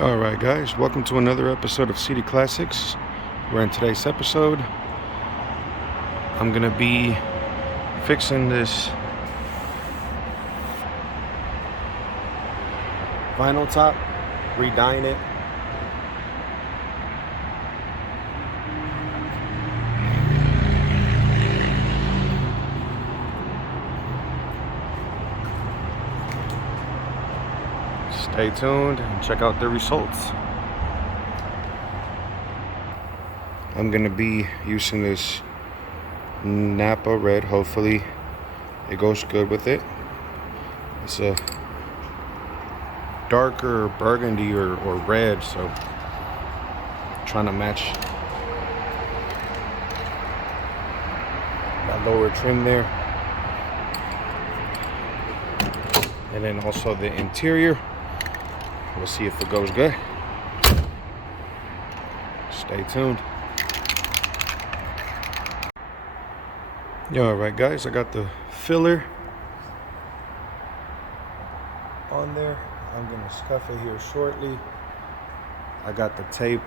Alright guys, welcome to another episode of CD Classics, where in today's episode I'm going to be fixing this vinyl top, re-dyeing it. Stay tuned and check out the results. I'm going to be using this Napa red. Hopefully it goes good with it. It's a darker burgundy or red, so I'm trying to match that lower trim there. And then also the interior. We'll see if it goes good. Stay tuned. Alright guys, I got the filler on there. I'm going to scuff it here shortly. I got the tape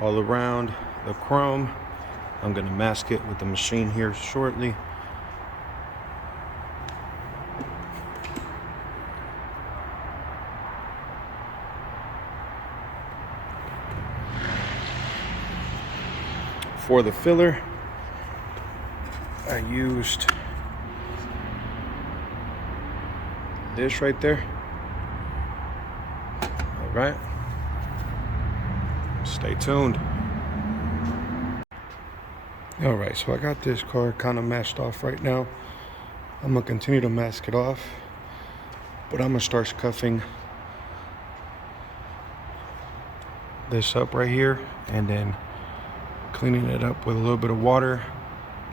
all around the chrome. I'm going to mask it with the machine here shortly. For the filler, I used this right there. All right, stay tuned. All right, so I got this car kind of masked off right now. I'm gonna continue to mask it off, but I'm gonna start scuffing this up right here and then cleaning it up with a little bit of water,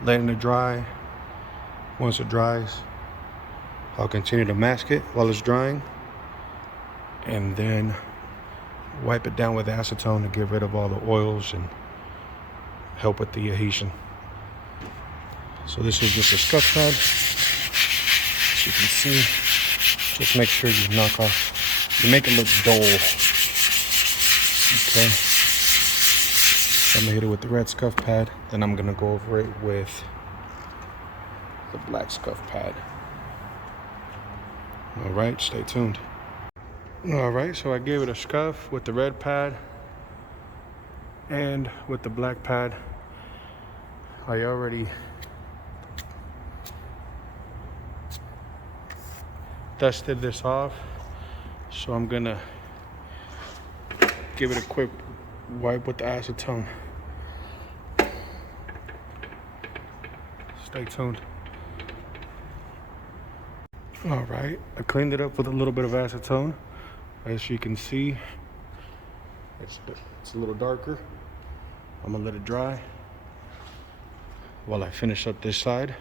letting it dry. Once it dries, I'll continue to mask it while it's drying and then wipe it down with acetone to get rid of all the oils and help with the adhesion. So this is just a scuff pad. As you can see, just make sure you knock off, you make it look dull. Okay. I'm gonna hit it with the red scuff pad, then I'm gonna go over it with the black scuff pad. All right, stay tuned. All right, so I gave it a scuff with the red pad and with the black pad. I already dusted this off, so I'm gonna give it a quick wipe with the acetone. Stay tuned. All right, I cleaned it up with a little bit of acetone. As you can see, it's a little darker. I'm gonna let it dry while I finish up this side.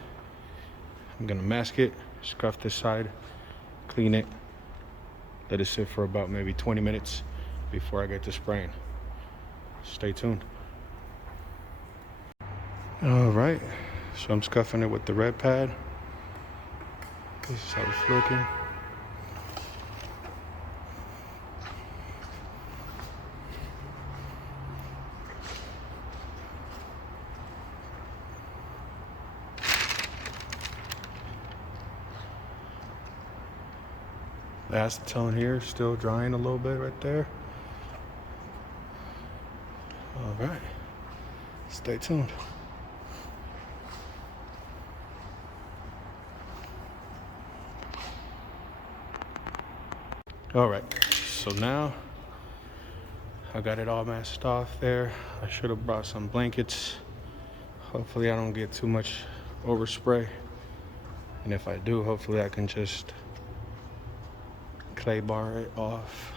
I'm gonna mask it, scuff this side, clean it, let it sit for about maybe 20 minutes before I get to spraying. Stay tuned. All right, so I'm scuffing it with the red pad. This is how it's looking. The acetone here still drying a little bit right there. All right, stay tuned. All right, so now I got it all masked off there. I should have brought some blankets. Hopefully I don't get too much overspray. And if I do, hopefully I can just clay bar it off.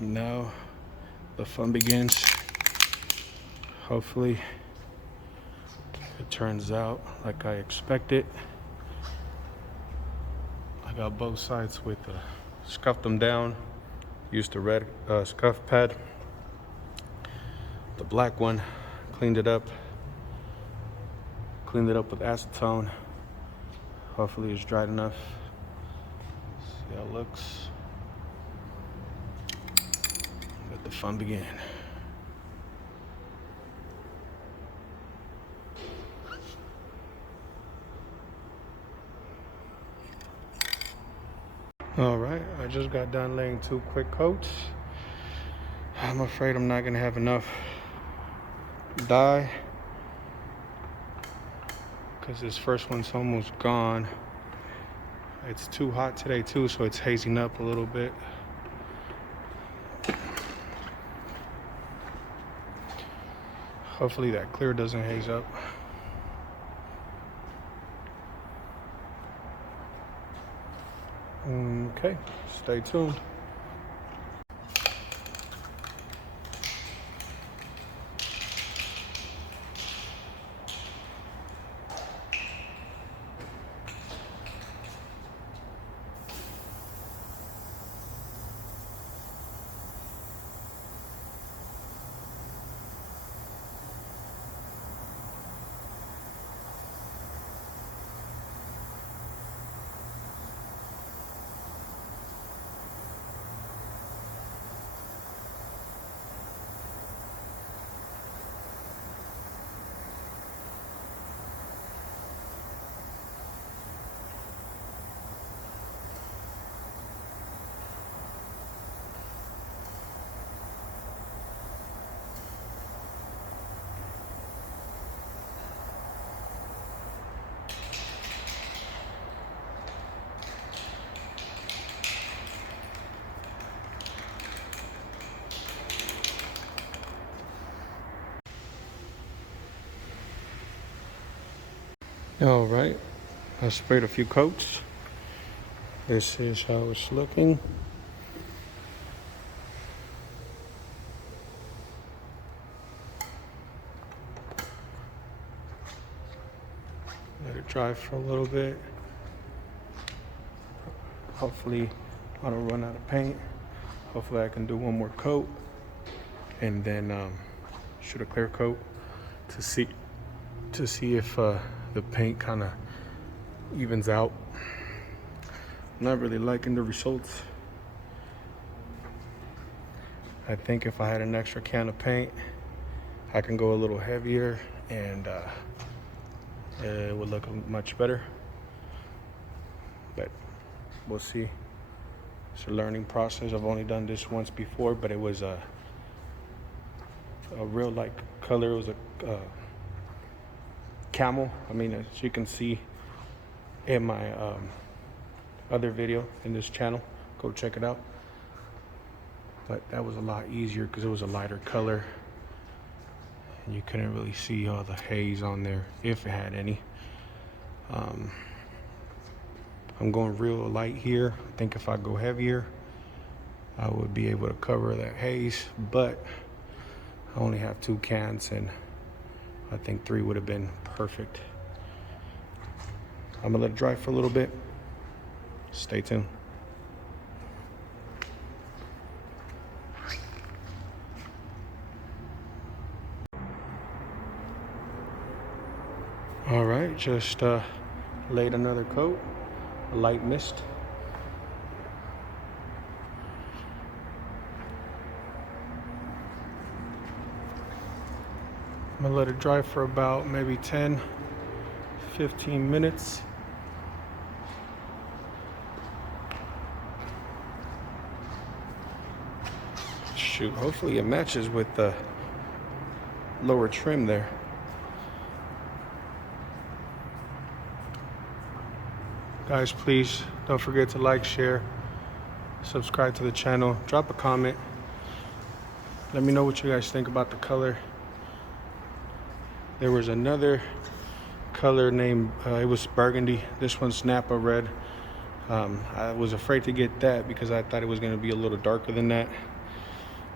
Now the fun begins. Hopefully it turns out like I expected. I got both sides with scuffed them down, used the red scuff pad. The black one, cleaned it up with acetone. Hopefully it's dried enough. See how it looks. Let the fun begin. All right, I just got done laying 2 quick coats. I'm afraid I'm not gonna have enough dye because this first one's almost gone. It's too hot today too, so it's hazing up a little bit. Hopefully that clear doesn't haze up. Okay, stay tuned. All right, I sprayed a few coats. This is how it's looking. Let it dry for a little bit. Hopefully I don't run out of paint. Hopefully I can do one more coat and then shoot a clear coat to see if the paint kind of evens out. I'm not really liking the results. I think if I had an extra can of paint, I can go a little heavier and it would look much better. But we'll see. It's a learning process. I've only done this once before, but it was a real light color. It was a camel. I mean, as you can see in my other video in this channel, go check it out. But that was a lot easier because it was a lighter color and you couldn't really see all the haze on there if it had any. I'm going real light here. I think if I go heavier, I would be able to cover that haze, but I only have 2 cans and I think 3 would have been perfect. I'm gonna let it dry for a little bit. Stay tuned. All right, just laid another coat, a light mist. I'm gonna let it dry for about maybe 10, 15 minutes. Shoot, hopefully it matches with the lower trim there. Guys, please don't forget to like, share, subscribe to the channel, drop a comment. Let me know what you guys think about the color. There was another color named, it was burgundy. This one's Napa red. I was afraid to get that because I thought it was gonna be a little darker than that.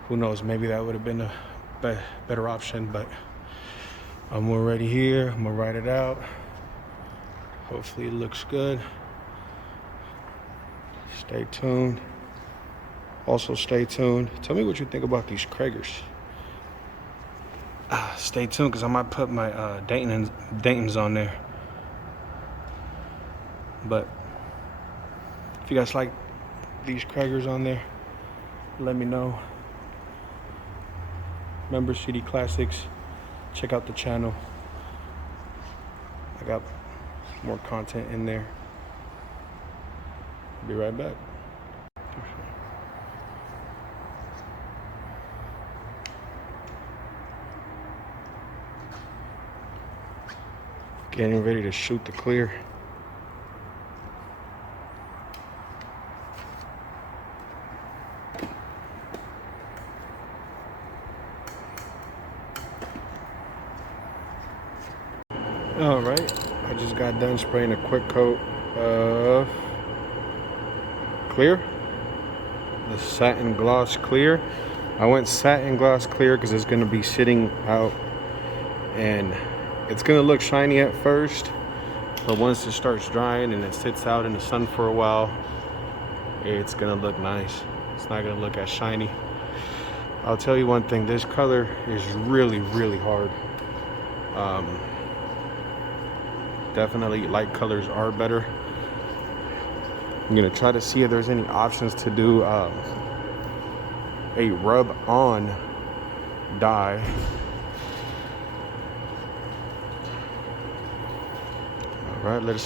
Who knows, maybe that would have been a better option, but I'm already here. I'm gonna write it out. Hopefully it looks good. Stay tuned. Also stay tuned. Tell me what you think about these cragars. Stay tuned because I might put my Dayton's on there. But if you guys like these cragars on there, let me know. Remember CD Classics, check out the channel. I got more content in there. Be right back. Getting ready to shoot the clear. All right, I just got done spraying a quick coat of clear, the satin gloss clear. I went satin gloss clear because it's going to be sitting out and it's going to look shiny at first, but once it starts drying and it sits out in the sun for a while, it's going to look nice. It's not going to look as shiny. I'll tell you one thing, this color is really, really hard. Definitely light colors are better. I'm gonna try to see if there's any options to do a rub on dye. All right, let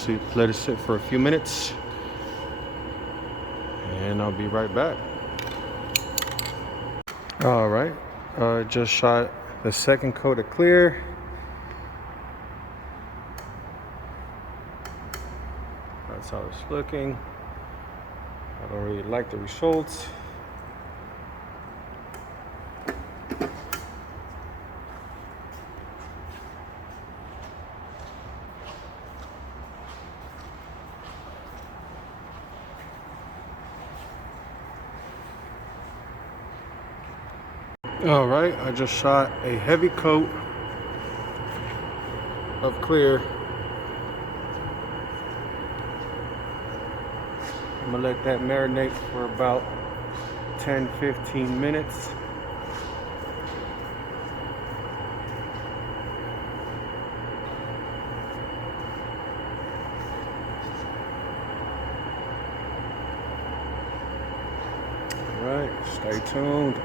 it sit for a few minutes and I'll be right back. All right, just shot the second coat of clear. That's how it's looking. I don't really like the results. All right, I just shot a heavy coat of clear. I'm gonna let that marinate for about 10-15 minutes. All right, stay tuned.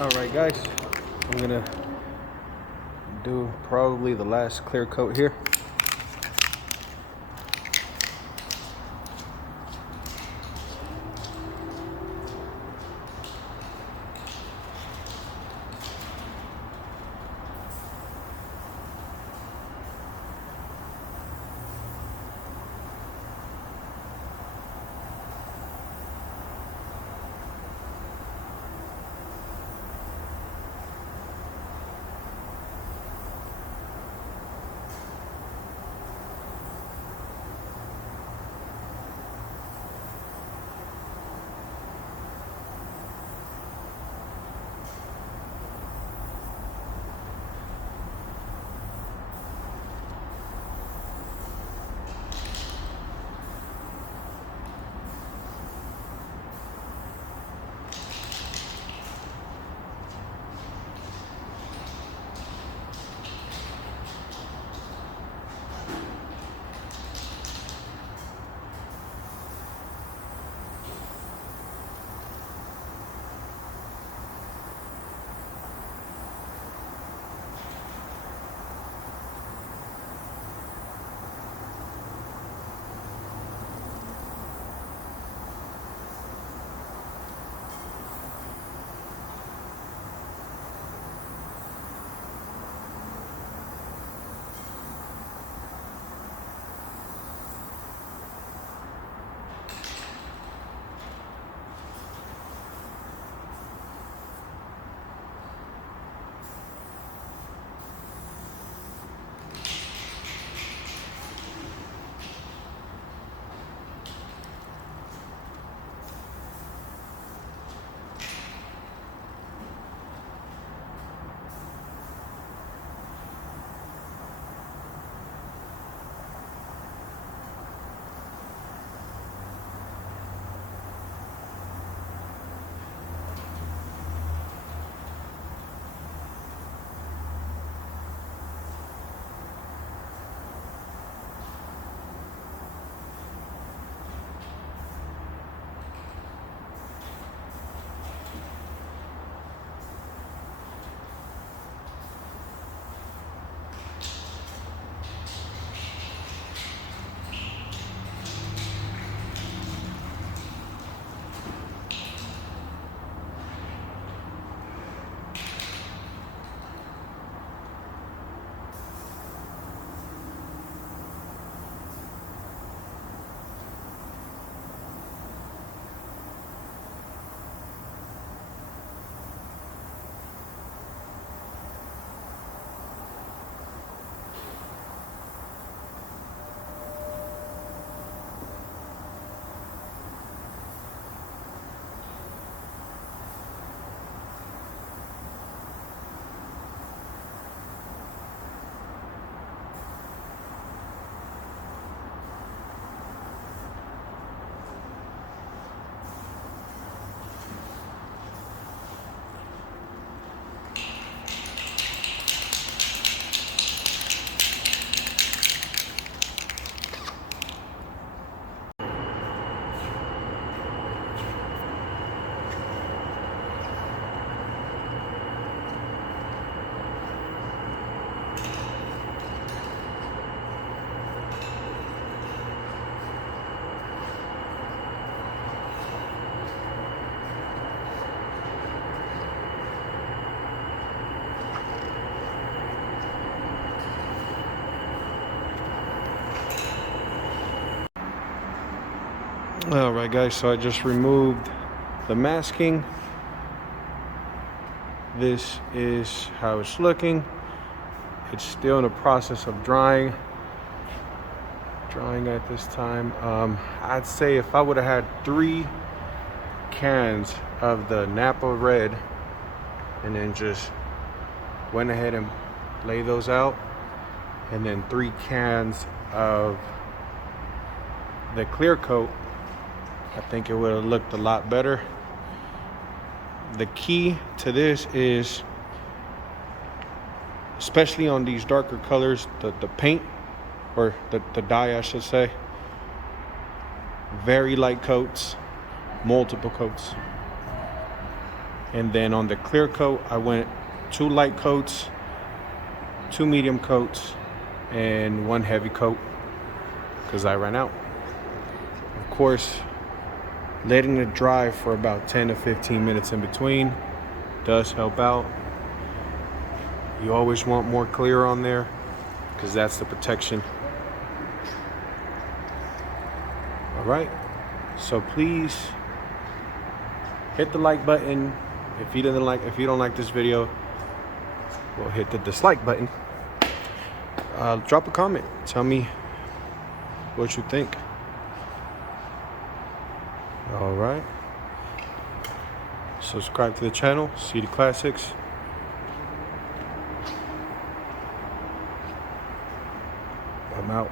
All right, guys, I'm gonna do probably the last clear coat here. All right, guys, so I just removed the masking. This is how it's looking. It's still in the process of drying at this time. I'd say if I would have had 3 cans of the Napa Red and then just went ahead and laid those out, and then 3 cans of the clear coat, I think it would have looked a lot better. The key to this is, especially on these darker colors, the paint, or the dye I should say, very light coats, multiple coats. And then on the clear coat, I went 2 light coats, 2 medium coats, and 1 heavy coat, because I ran out. Of course, letting it dry for about 10 to 15 minutes in between does help out. You always want more clear on there, because that's the protection. All right, so please hit the like button. If you don't like this video, well, hit the dislike button. Drop a comment. Tell me what you think. All right. Subscribe to the channel. See the classics. I'm out.